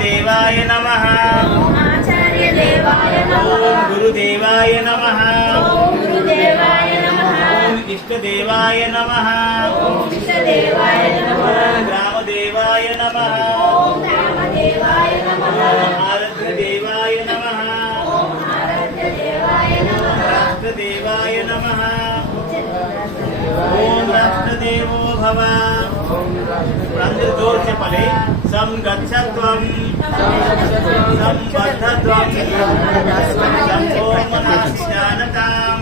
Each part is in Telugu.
देवाय नमः। ओम आचार्य देवाय नमः। ओम गुरुदेवाय नमः। ओम गुरुदेवाय नमः। ओम इष्ट देवाय नमः। ओम इष्ट देवाय नमः। ओम ग्राम देवाय नमः। ओम ग्राम देवाय नमः। ओम आराध्य देवाय नमः। ओम आराध्य देवाय नमः। राष्ट्र देवाय नमः। ओम राष्ट्रदेवो भव। అందరూ చెప్పలే సంగచ్చత్వం సంబద్ధత్వం సంభోమనాజ్ఞానతాం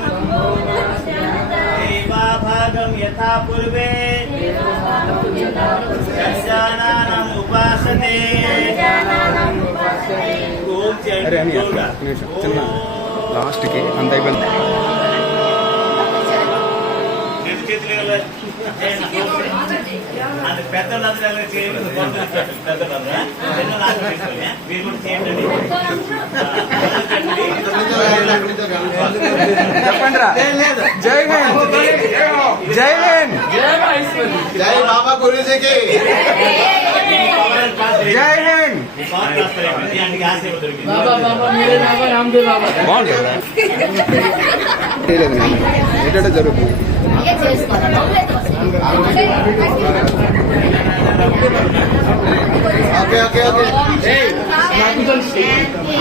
దేవాభాగం యథా పూర్వే సజ్జనానాం ఉపాసతే ఓం చిన్న లాస్ట్కి అంత అయిపోయింది. అది పెద్దలందరూ చేయండి. పెద్దలందరూ మీరు కూడా చేయండి. చెప్పండి రా. జై హింద్, జై హింద్, జై బాబా గురుజీకి, జై హింద్. బాగుంది కదా, ఏంటంటే జరుగుతుంది. ఓకే ఓకే ఓకే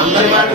అందరి మాట